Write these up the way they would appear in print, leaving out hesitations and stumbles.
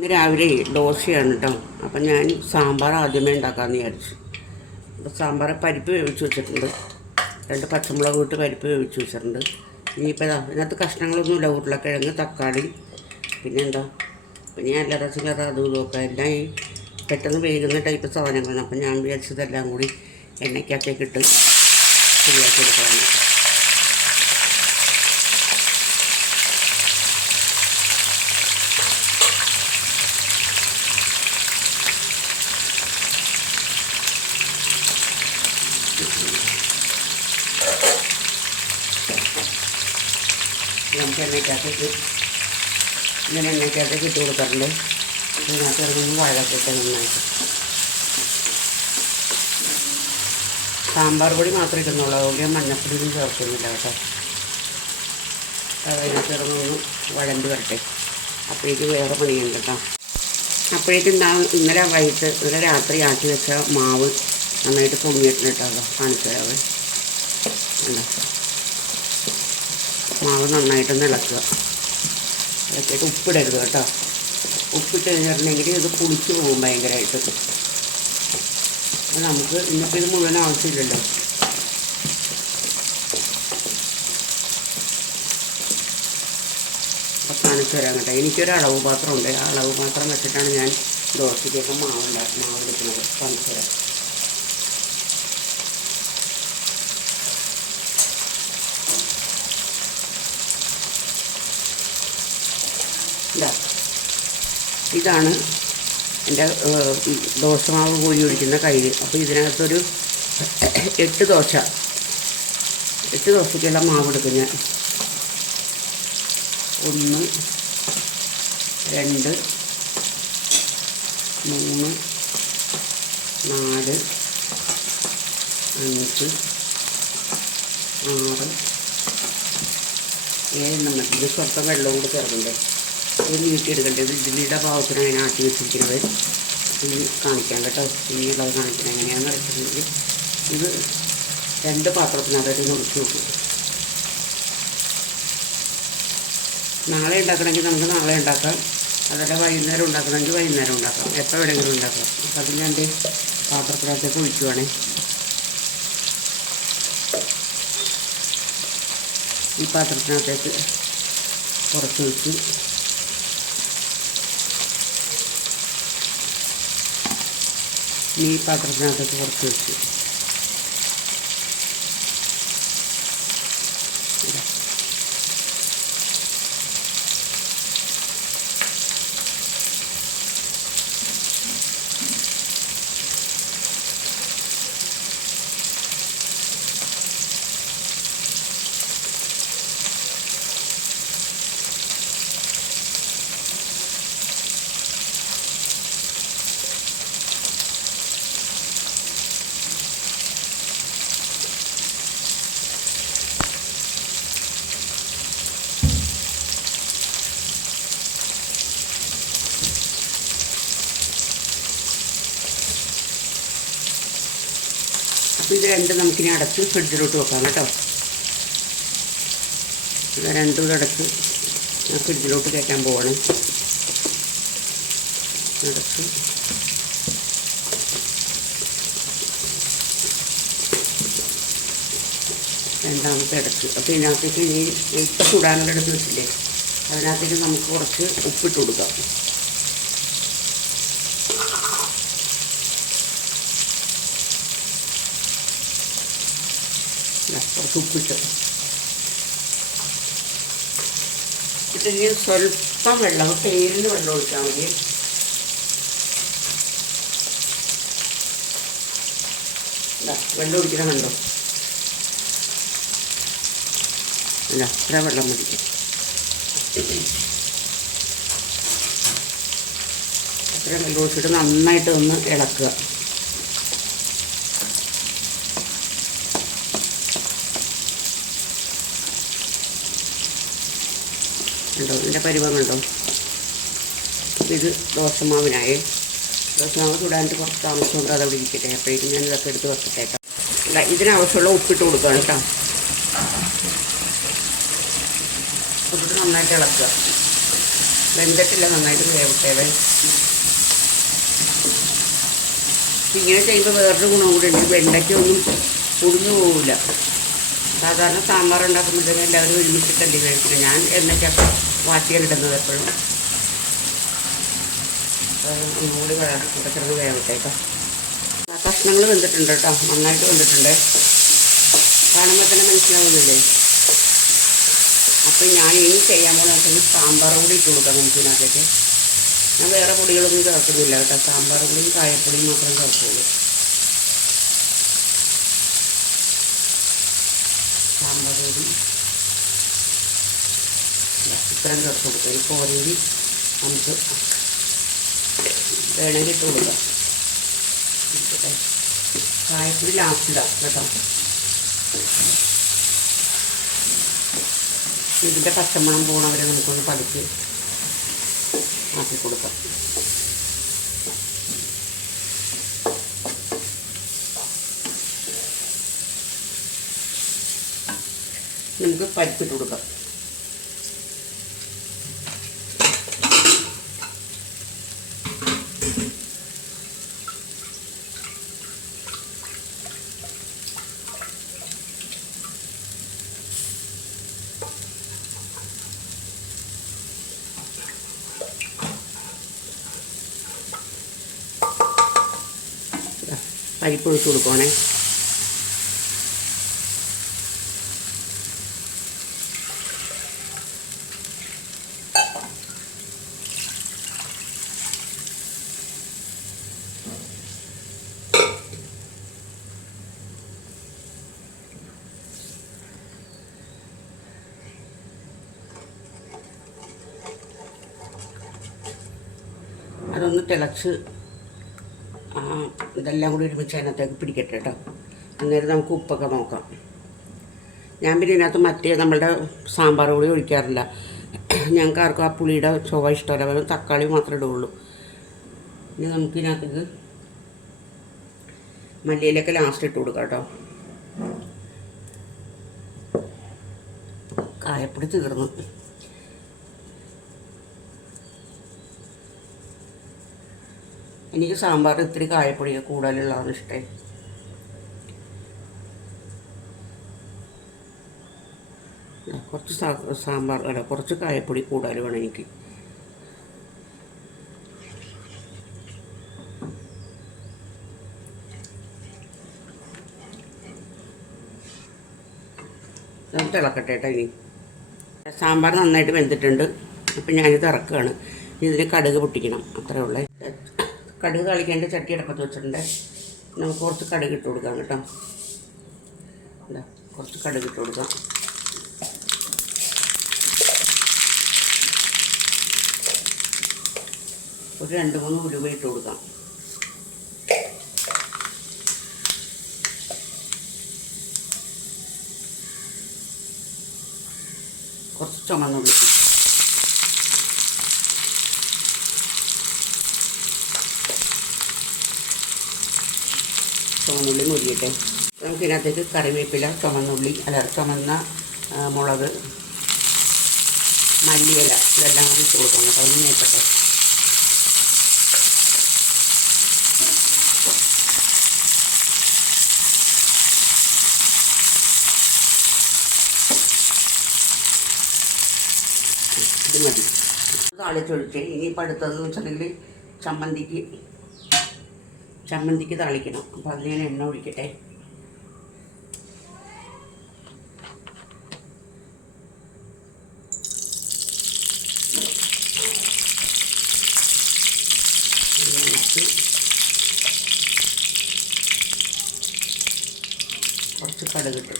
ഇന്ന് രാവിലെ ദോശയാണ് കേട്ടോ. അപ്പം ഞാൻ സാമ്പാർ ആദ്യമേ ഉണ്ടാക്കാമെന്ന് വിചാരിച്ചു. അപ്പോൾ സാമ്പാർ പരിപ്പ് വേവിച്ച് വെച്ചിട്ടുണ്ട്, 2 പച്ചമുളക് ഇട്ട് പരിപ്പ് വേവിച്ച് വെച്ചിട്ടുണ്ട്. ഇനിയിപ്പോൾ ഇതിനകത്ത് കഷ്ണങ്ങളൊന്നുമില്ല, ഉരുളക്കിഴങ്ങ്, തക്കാളി, പിന്നെ എന്താ, പിന്നെ അല്ലറ ചില്ലറ അതും ഇതൊക്കെ എല്ലാം ഈ പെട്ടെന്ന് വേകുന്ന ടൈപ്പ് സാധനങ്ങളാണ്. അപ്പം ഞാൻ വിചാരിച്ചതെല്ലാം കൂടി എണ്ണയ്ക്കകത്തേക്കിട്ട് ശരിയാക്കി എടുക്കാമെന്ന്. നമുക്ക് എണ്ണയ്ക്കകത്തേക്ക് ഇങ്ങനെ എണ്ണയ്ക്കകത്തേക്ക് ഇട്ട് കൊടുക്കാറുണ്ട്. ഇതിനകത്ത് ഇറങ്ങുമ്പോൾ വഴക്കിട്ട് നന്നായിട്ട് സാമ്പാർ പൊടി മാത്രമേ ഇടുന്നുള്ളൂ, അതുകൊണ്ട് ഞാൻ മഞ്ഞപ്പൊടിയൊന്നും ചേർക്കുന്നില്ല കേട്ടോ. അതിനകത്ത് ഇറങ്ങുന്നു വഴണ്ട് വരട്ടെ, അപ്പോഴേക്ക് വേറെ പണിയുണ്ട് കേട്ടോ. അപ്പോഴേക്കും ഇന്നലെ രാത്രി ആട്ടി വെച്ച മാവ് നന്നായിട്ട് പൊങ്ങിയിട്ടുണ്ട് കേട്ടോ. കാണിച്ചു തരാവേ. അല്ല, മാവ് നന്നായിട്ടൊന്ന് ഇളക്കുക. ഇളക്കിയിട്ട് ഉപ്പിടരുത് കേട്ടോ. ഉപ്പിട്ട് കഴിഞ്ഞിട്ടുണ്ടെങ്കിൽ ഇത് പുളിച്ച് പോകും ഭയങ്കരമായിട്ട്. അപ്പോൾ നമുക്ക് ഇന്നിപ്പോൾ ഇത് മുഴുവൻ ആവശ്യമില്ലല്ലോ. അപ്പോൾ കാണിച്ചു തരാം കേട്ടോ. എനിക്കൊരു അളവ് പാത്രമുണ്ട്, ആ അളവ് പാത്രം വെച്ചിട്ടാണ് ഞാൻ ദോശയ്ക്കൊക്കെ മാവ് എടുക്കുന്നത്. കാണിച്ചു തരാം. ഇതാണ് എൻ്റെ ദോശമാവ് കോരി ഒഴിക്കുന്ന കയ്യിൽ. അപ്പോൾ ഇതിനകത്തൊരു 8 ദോശയ്ക്കുള്ള മാവ് എടുക്കും ഞാൻ. 1 2 3 4 5 6 7 മതി. ഇത് സ്വന്തം വെള്ളം കൂടി ചേർക്കണ്ടേ, ഇത് നീട്ടിയെടുക്കണ്ടേ. ഇത് ഇഡ്ഡലിയുടെ പാവത്തിനാണ് ഞാൻ ആട്ടി വെച്ചിരിക്കുന്നത്. ഇനി കാണിക്കാം കേട്ടോ. ഇനിയുള്ളത് കാണിക്കണം എങ്ങനെയാണെന്ന് വെച്ചിട്ടുണ്ടെങ്കിൽ ഇത് 2 പാത്രത്തിനകത്തായിട്ട് നുറുക്കി വെക്കും. നാളെ ഉണ്ടാക്കണമെങ്കിൽ നമുക്ക് നാളെ ഉണ്ടാക്കാം, അതല്ല വൈകുന്നേരം ഉണ്ടാക്കണമെങ്കിൽ വൈകുന്നേരം ഉണ്ടാക്കാം, എപ്പോൾ വേണമെങ്കിലും ഉണ്ടാക്കാം. അപ്പം അത് ഞാൻ എൻ്റെ പാത്രത്തിനകത്തേക്ക് ഒഴിക്കുവാണേ. ഈ പാത്രത്തിനകത്തേക്ക് കുറച്ച് വെച്ച് ഈ പാത്രത്തിനകത്തേക്ക് കുറച്ച് വെച്ച് ഇത് 2 നമുക്കിനി അടച്ച് ഫ്രിഡ്ജിലോട്ട് വെക്കാം കേട്ടോ. ഇത് 2 അടച്ച് ഞാൻ ഫ്രിഡ്ജിലോട്ട് കയറ്റാൻ പോവാണ്. അടച്ച് രണ്ടാമത്തെ അടച്ച്. അപ്പോൾ ഇതിനകത്തേക്ക് ഇനി ഇപ്പം ചുടാനുള്ള എടുത്ത് വെച്ചില്ലേ, അതിനകത്തേക്ക് നമുക്ക് കുറച്ച് ഉപ്പിട്ട് കൊടുക്കാം. കുറച്ച് ഉപ്പിട്ട് ഇനി സ്വല്പം വെള്ളം, തേരിന് വെള്ളം ഒഴിച്ചാൽ മതി. വെള്ളം ഒഴിക്കണം കണ്ടോ, അല്ല അത്ര വെള്ളം മതി. അത്ര വെള്ളം ഒഴിച്ചിട്ട് നന്നായിട്ട് ഒന്ന് ഇളക്കുക. കണ്ടോ ഇതിൻ്റെ പരിവം കണ്ടോ. ഇത് ദോശമാവിനായേ. ദോശമാവ് ചൂടാനിട്ട് കുറച്ച് താമസമുണ്ട്, അതവിടെ ഇരിക്കട്ടെ. അപ്പോഴേക്കും ഞാൻ ഇതൊക്കെ എടുത്ത് വെച്ചിട്ടേക്കാം. അല്ല, ഇതിനാവശ്യമുള്ള ഉപ്പിട്ട് കൊടുക്കുകയാണ് കേട്ടോ. ഉപ്പിട്ട് നന്നായിട്ട് ഇളക്കുക. വെന്തിട്ടില്ല, നന്നായിട്ട് വേവട്ടെ. ഇങ്ങനെ ചെയ്യുമ്പോൾ വേറൊരു ഗുണം കൂടി ഉണ്ട്. വെണ്ടയ്ക്കൊന്നും പൊടിഞ്ഞു പോകില്ല. സാധാരണ സാമ്പാർ ഉണ്ടാക്കുമ്പോഴത്തേക്കും എല്ലാവരും ഒരുമിച്ചിട്ടല്ലേ കഴിക്കുന്നത്. ഞാൻ എണ്ണയ്ക്കൊക്കെ വാട്ടിയിടുന്നത് എപ്പോഴും. ഒന്നുകൂടി കിടക്കുന്നത് വേവട്ടേക്കാം. കഷ്ണങ്ങൾ വെന്തിട്ടുണ്ട് കേട്ടോ, നന്നായിട്ട് വെന്തിട്ടുണ്ട്. കാണുമ്പോൾ തന്നെ മനസ്സിലാവുന്നില്ലേ? അപ്പോൾ ഞാൻ ഇനി ചെയ്യാൻ പോകുന്ന സാമ്പാർ കൂടി ഇട്ട് കൊടുക്കാം നമുക്കിതിനകത്തേക്ക്. ഞാൻ വേറെ പൊടികളൊന്നും ചേർക്കുന്നില്ല കേട്ടോ, സാമ്പാർ പൊടിയും കായപ്പൊടിയും മാത്രം ചേർക്കുള്ളൂ. സാമ്പാർ പൊടി ഇത്രയും ചേർത്ത് കൊടുക്കാം. ഈ പോരെങ്കിൽ നമുക്ക് വേണമെങ്കിൽ ഇട്ട് കൊടുക്കാം. കായപ്പൊടി ലാസ്റ്റിടാം കേട്ടോ. ഇതിൻ്റെ പച്ചമണം പോകണവരെ നമുക്കൊന്ന് പതുക്കി ആക്കി കൊടുക്കാം. നമുക്ക് പരിപ്പിട്ട് കൊടുക്കാം. പരിപ്പ് ഒഴിച്ച് കൊടുക്കുവാണേ. അതൊന്ന് തിളച്ച് ഇതെല്ലാം കൂടി ഒരുമിച്ച് അതിനകത്തേക്ക് പിടിക്കട്ടെ കേട്ടോ. അന്നേരം നമുക്ക് ഉപ്പൊക്കെ നോക്കാം. ഞാൻ പിന്നെ ഇതിനകത്ത് മറ്റേ നമ്മളുടെ സാമ്പാർ പൊടി ഒഴിക്കാറില്ല. ഞങ്ങൾക്ക് ആർക്കും ആ പുളിയുടെ ചുവ ഇഷ്ടമല്ല. വെറും തക്കാളി മാത്രമേ ഇടുകയുള്ളൂ. ഇനി നമുക്കിതിനകത്തേക്ക് മല്ലിയിലൊക്കെ ലാസ്റ്റ് ഇട്ട് കൊടുക്കാം കേട്ടോ. കായപ്പൊടി തീർന്നു. എനിക്ക് സാമ്പാർ ഇത്തിരി കായപ്പൊടിയൊക്കെ കൂടുതലുള്ളതാണ് ഇഷ്ടം. കുറച്ച് സാമ്പാർ അല്ല, കുറച്ച് കായപ്പൊടി കൂടുതൽ വേണം എനിക്ക്. നമുക്ക് തിളക്കട്ടെ കേട്ടോ. ഇനി സാമ്പാർ നന്നായിട്ട് വെന്തിട്ടുണ്ട്. അപ്പം ഞാനിത് ഇറക്കുകയാണ്. ഇതിന് കടുക് പൊട്ടിക്കണം, അത്രേ ഉള്ളേ. കടുക് താളിക്കേണ്ട ചട്ടി അടപ്പത്ത് വെച്ചിട്ടുണ്ട്. നമുക്ക് കുറച്ച് കടുക് ഇട്ട് കൊടുക്കാം കേട്ടോ. എന്താ, കുറച്ച് കടുക് ഇട്ട് കൊടുക്കാം. ഒരു 2-3 ഉലുവ ഇട്ട് കൊടുക്കാം. കുറച്ച് ചുമന്നുള്ളി, ചുമന്നുള്ളി മുരിയട്ടെ. നമുക്കിതിനകത്തേക്ക് കറിവേപ്പില, ചുമന്ന മുളക്, മല്ലിയില ഇതെല്ലാം കൂടി ഇട്ട് കൊടുക്കാം കേട്ടോ. ഒന്ന് നേക്കട്ടെ. ഇത് മതി. താളിച്ചൊഴിച്ച് ഇനിയിപ്പോൾ അടുത്തതെന്ന് വെച്ചിട്ടുണ്ടെങ്കിൽ ചമ്മന്തിക്ക് താളിക്കണം. അപ്പോൾ അതിന് ഞാൻ എണ്ണ ഒഴിക്കട്ടെ. കുറച്ച് കടുകിട്ട്,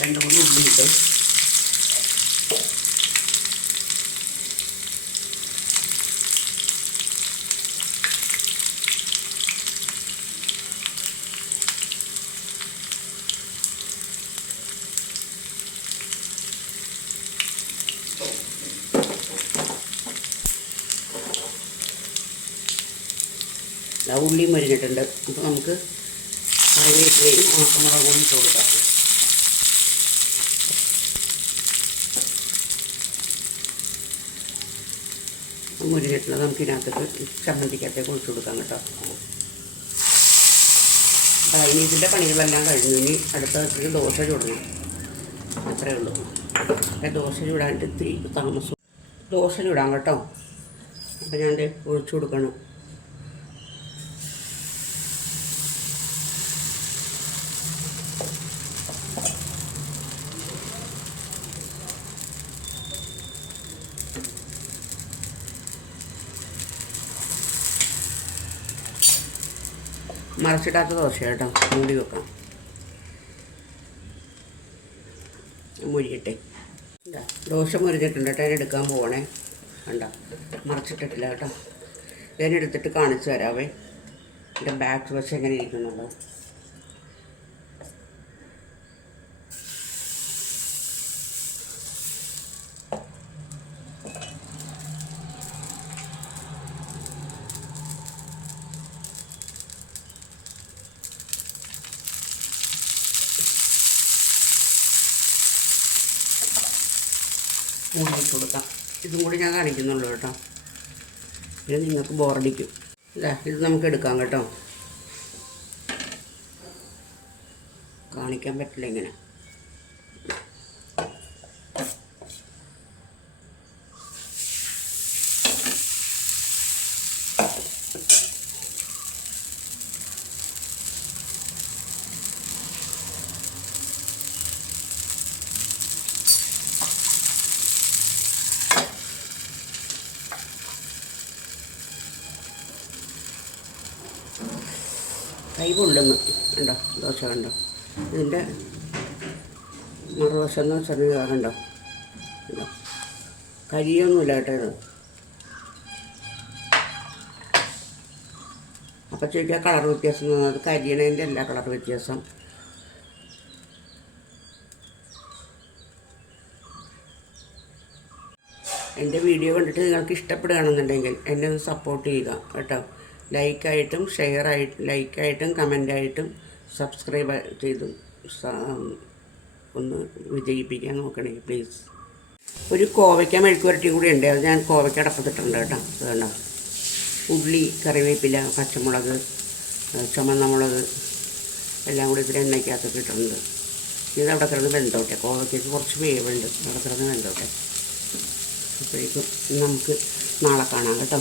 രണ്ട് മൂന്ന് ഉള്ളിയിട്ട്, ഉള്ളിയും മരിഞ്ഞിട്ടുണ്ട്. അപ്പോൾ നമുക്ക് കറിവേപ്പിലയും ഉണക്കമുളകും ഇട്ട് കൊടുക്കാം. മുരിഞ്ഞിട്ടുള്ളത് നമുക്ക് ഇതിനകത്തേക്ക് ചമ്മന്തിക്കകത്തേക്ക് ഒഴിച്ചു കൊടുക്കാം കേട്ടോ. അപ്പോൾ ഇനി ഇതിൻ്റെ പണികളെല്ലാം കഴിഞ്ഞു. ഇനി അടുത്ത ദോശ ചുടണം, അത്രയേ ഉള്ളൂ. ദോശ ചൂടാനായിട്ട് ഇത്തിരി താമസം. ദോശ ചൂടാം കേട്ടോ. അപ്പോൾ ഞാൻ ഒഴിച്ചു കൊടുക്കണം. മറിച്ചിടാത്ത ദോശ കേട്ടോ, മൂടി വെക്കാം. മുരിയട്ടെ. ദോശ മുരിഞ്ഞിട്ടുണ്ട് കേട്ടോ. അതിനെടുക്കാൻ പോകണേ. കണ്ടോ, മറിച്ചിട്ടിട്ടില്ല കേട്ടോ. ഇതിനെടുത്തിട്ട് കാണിച്ചു തരാവേ എൻ്റെ ബാക്ക് വശം എങ്ങനെ ഇരിക്കുന്നുണ്ടോ. മൂടി കൊടുക്കാം. ഇതും കൂടി ഞാൻ കാണിക്കുന്നുള്ളൂ കേട്ടോ. ഇത് നിങ്ങൾക്ക് ബോറടിക്കും. ഇത് നമുക്ക് എടുക്കാം കേട്ടോ. കാണിക്കാൻ പറ്റില്ല ഇങ്ങനെ. കൈ പൊള്ളുന്നു കണ്ടോ, ദോശ കണ്ടോ. ഇതിൻ്റെ മറുവശം എന്ന് വെച്ചാൽ കണ്ടോ, കണ്ടോ, കരിയൊന്നുമില്ല കേട്ടോ ഇത്. അപ്പോൾ ചോദിക്കുക കളർ വ്യത്യാസം തോന്നുന്നത് കരിയണതിൻ്റെ അല്ല കളർ വ്യത്യാസം. എൻ്റെ വീഡിയോ കണ്ടിട്ട് നിങ്ങൾക്ക് ഇഷ്ടപ്പെടുകയാണെന്നുണ്ടെങ്കിൽ എന്നെ ഒന്ന് സപ്പോർട്ട് ചെയ്യുക കേട്ടോ. ലൈക്കായിട്ടും ലൈക്കായിട്ടും കമൻ്റായിട്ടും സബ്സ്ക്രൈബ് ചെയ്തു ഒന്ന് വിജയിപ്പിക്കാൻ നോക്കണേ പ്ലീസ്. ഒരു കോവയ്ക്ക മെഴുക്ക് പുരട്ടി കൂടി ഉണ്ട്. അത് ഞാൻ കോവയ്ക്ക അടപ്പത്തിട്ടുണ്ട് കേട്ടോ. അത് കണ്ടോ, ഉള്ളി, കറിവേപ്പില, പച്ചമുളക്, ചുമന്ന മുളക് എല്ലാം കൂടി ഇതിൽ എണ്ണയ്ക്കകത്തൊക്കെ ഇട്ടിട്ടുണ്ട്. ഇത് അവിടെ കിടന്ന് വെന്തോട്ടെ. കോവയ്ക്കയ്ക്ക് കുറച്ച് വേവുണ്ട്, അവിടെ കിടന്ന് വെന്തോട്ടെ. അപ്പോഴേക്കും നമുക്ക് നാളെ കാണാം കേട്ടോ.